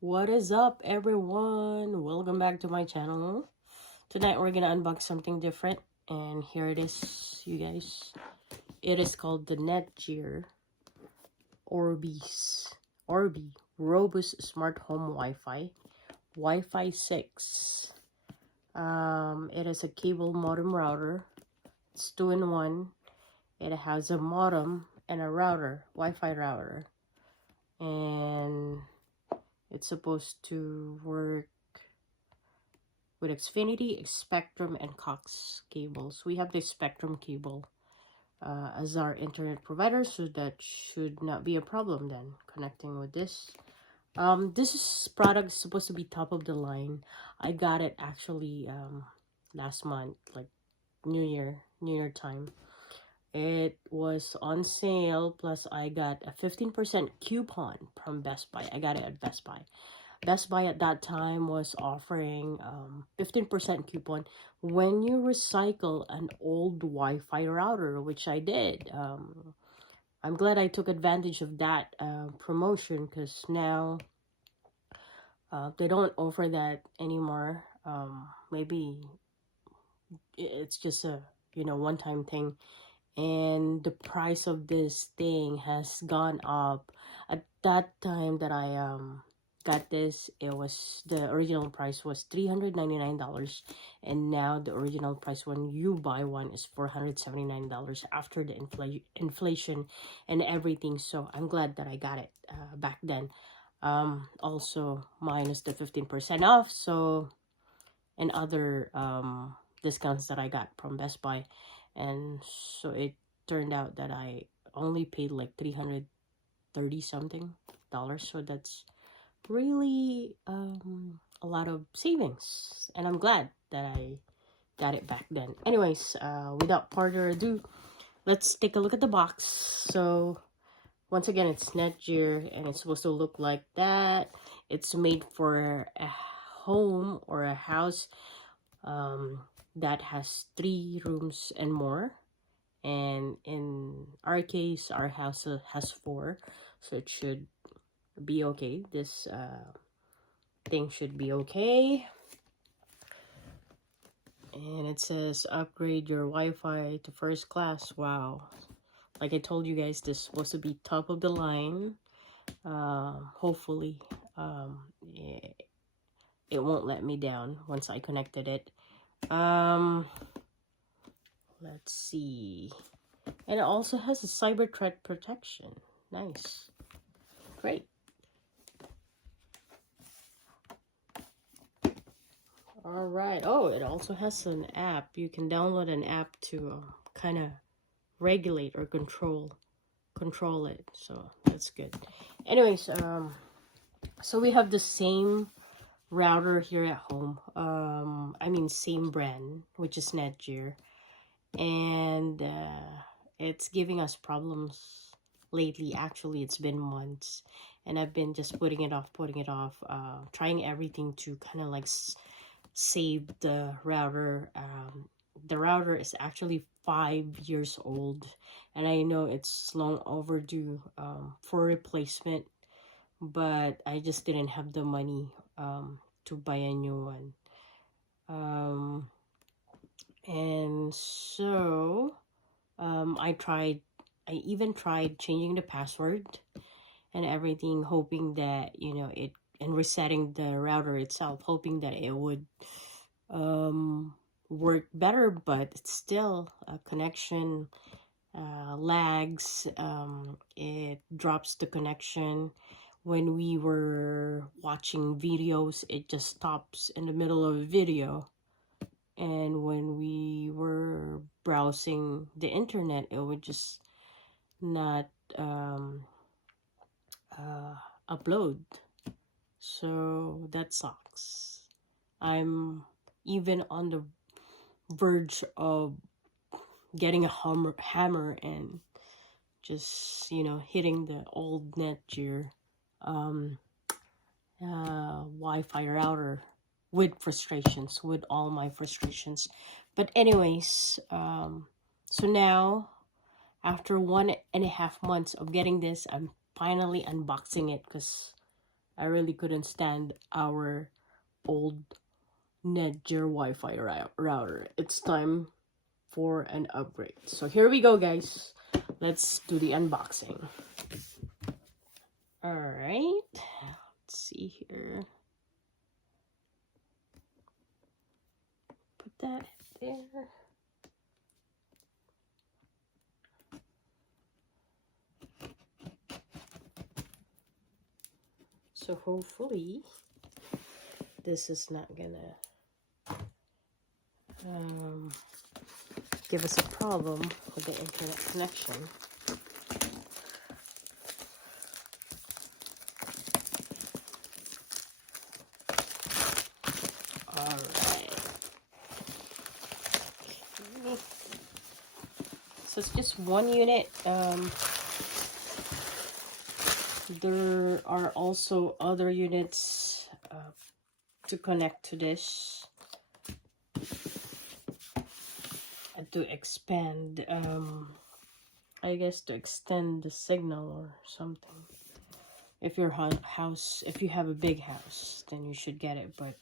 What is up, everyone? Welcome back to my channel. Tonight we're gonna unbox something different, and here it is, you guys. It is called the Netgear Orbi Robust Smart Home Wi-Fi 6. It is a cable modem router. It's 2-in-1. It has a modem and a router, Wi-Fi router, and it's supposed to work with Xfinity, Spectrum, and Cox cables. We have the Spectrum cable as our internet provider, so that should not be a problem then connecting with this. This product is supposed to be top of the line. I got it actually last month, like New Year time. It was on sale, plus I got a 15% coupon from Best Buy. I got it at Best Buy. Best Buy at that time was offering 15% coupon when you recycle an old Wi-Fi router, which I did. I'm glad I took advantage of that promotion, because now they don't offer that anymore. Maybe it's just a one-time thing, and the price of this thing has gone up. At that time that I got this, the original price was $399, and now the original price when you buy one is $479 after the inflation and everything. So I'm glad that I got it back then. Also minus the 15% off, so, and other discounts that I got from Best Buy. And so it turned out that I only paid like $330 something, so that's really a lot of savings, and I'm glad that I got it back then. Anyways, without further ado, let's take a look at the box. So once again, it's Netgear, and it's supposed to look like that. It's made for a home or a house that has 3 rooms and more, and in our case, our house has 4, so it should be okay. This thing should be okay. And it says upgrade your Wi-Fi to first class. Wow, like I told you guys, this is supposed to be top of the line. Hopefully it won't let me down once I connected it. Let's see. And it also has a cyber threat protection. Nice. Great. All right. Oh, it also has an app. You can download an app to kind of regulate or control it. So that's good. Anyways, so we have the same router here at home. I mean, same brand, which is Netgear, and it's giving us problems lately. Actually, it's been months, and I've been just putting it off, trying everything to kind of like save the router. The router is actually 5 years old, and I know it's long overdue for replacement, but I just didn't have the money to buy a new one. And so I even tried changing the password and everything, hoping that and resetting the router itself, hoping that it would work better, but it's still a connection lags. It drops the connection. When we were watching videos, it just stops in the middle of a video, and when we were browsing the internet, it would just not upload. So that sucks. I'm even on the verge of getting a hammer and just hitting the old Netgear Wi-Fi router with all my frustrations. But anyways, so now after 1.5 months of getting this, I'm finally unboxing it, because I really couldn't stand our old Netgear Wi-Fi router. It's time for an upgrade. So here we go, guys. Let's do the unboxing. All right. Let's see here. Put that there. So hopefully this is not gonna give us a problem with the internet connection. Alright. Okay. So it's just one unit. There are also other units to connect to this and to expand, I guess to extend the signal or something. If your house, if you have a big house, then you should get it, but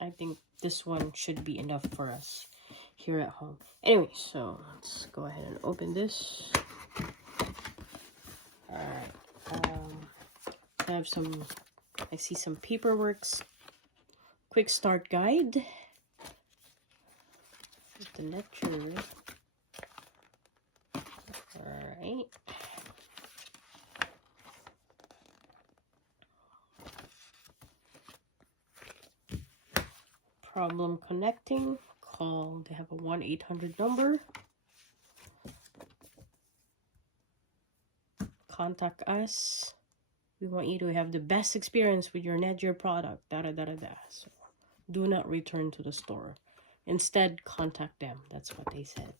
I think this one should be enough for us here at home. Anyway, so let's go ahead and open this. Alright, I see some paperwork. Quick start guide. The Netgear. Alright. Problem connecting. Call. They have a 1-800 number. Contact us. We want you to have the best experience with your Netgear product. So do not return to the store. Instead, contact them. That's what they said.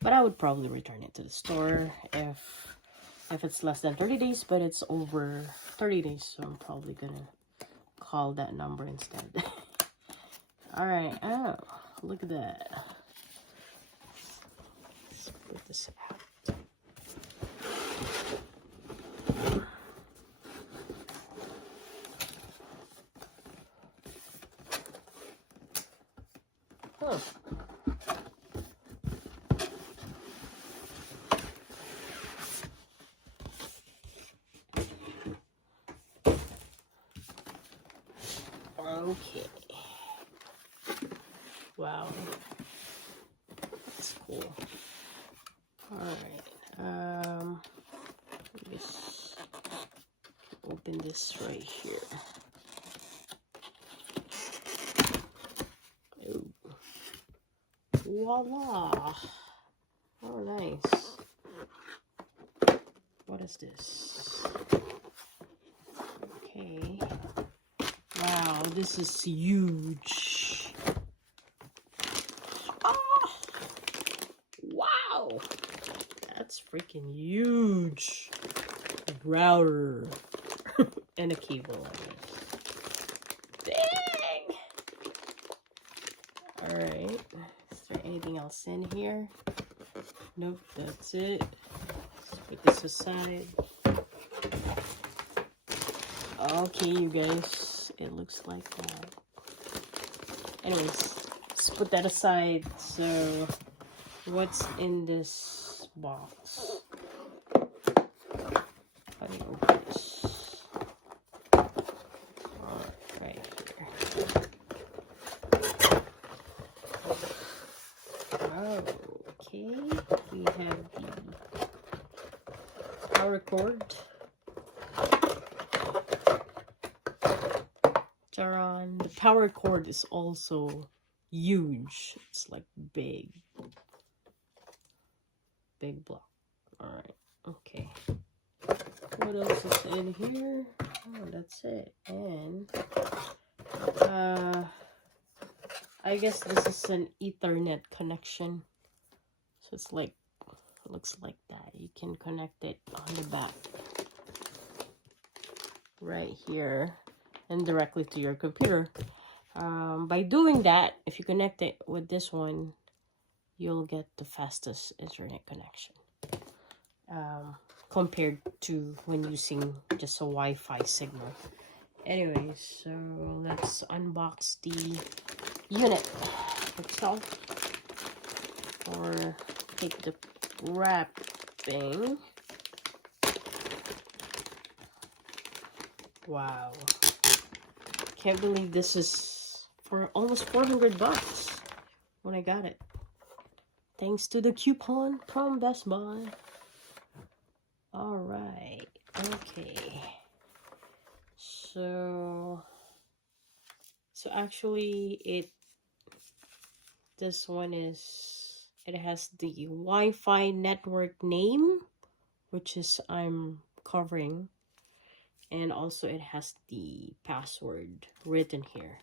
But I would probably return it to the store if it's less than 30 days, but it's over 30 days, so I'm probably gonna call that number instead. Alright, oh, look at that. Let's put this out. Huh. Okay. Wow. That's cool. Alright. Just open this right here. Oh. Voila. Oh, nice. What is this? Okay. Wow, this is huge. Oh, wow. That's freaking huge. Router. And a cable. Dang. Alright. Is there anything else in here? Nope, that's it. Let's put this aside. Okay, you guys, it looks like that. Anyways, let's put that aside. So, what's in this box? How do you open this? Right here. Okay, we have the power cord. The power cord is also huge. It's like big block. All right. Okay. What else is in here? Oh, that's it. And I guess this is an Ethernet connection. So it's like, it looks like that. You can connect it on the back right here and directly to your computer. By doing that, if you connect it with this one, you'll get the fastest internet connection compared to when using just a Wi-Fi signal. Anyways, so let's unbox the unit itself, or take the wrapping. Wow, can't believe this is for almost 400 bucks when I got it, thanks to the coupon from Best Buy. All right, okay. So actually this one it has the Wi-Fi network name, which is I'm covering, and also it has the password written here,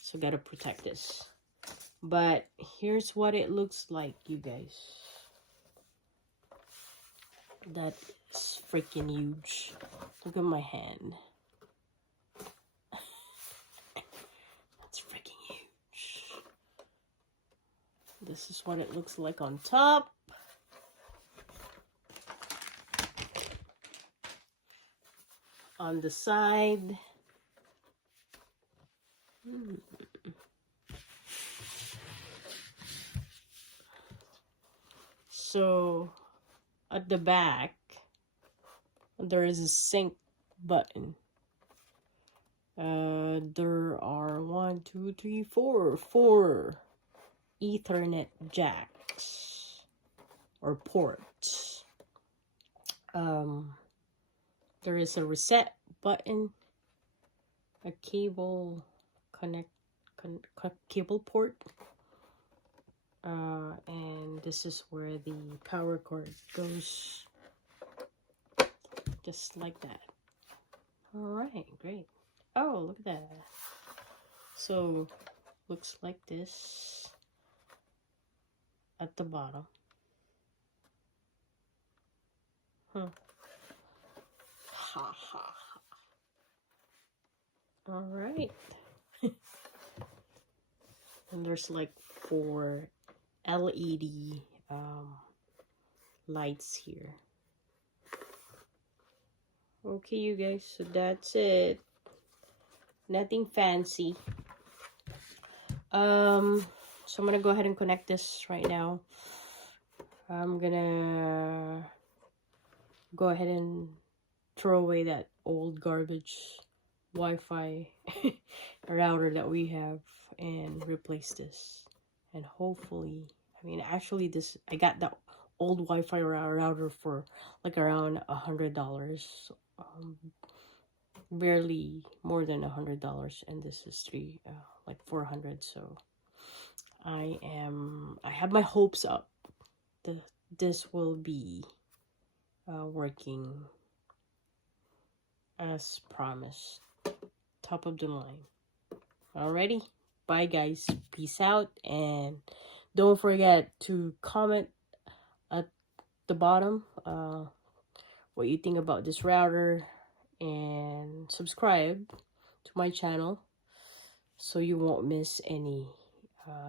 so gotta protect this. But here's what it looks like, you guys. That is freaking huge. Look at my hand. That's freaking huge. This is what it looks like on top. On the side. So at the back there is a sync button. There are 4 Ethernet jacks or ports. There is a reset button, a cable cable port, and this is where the power cord goes, just like that. All right, great. Oh, look at that. So looks like this at the bottom. Ha ha ha. All right. And there's like 4 LED lights here. Okay, you guys, so that's it. Nothing fancy. So I'm gonna go ahead and connect this right now. I'm gonna go ahead and throw away that old garbage Wi-Fi router that we have and replace this. And hopefully, I mean, actually I got the old Wi-Fi router for like around $100, barely more than $100, and this is like 400. So I have my hopes up that this will be working as promised. Top of the line. Alrighty, bye guys, peace out, and don't forget to comment at the bottom what you think about this router, and subscribe to my channel so you won't miss any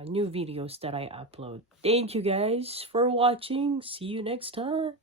new videos that I upload. Thank you guys for watching. See you next time.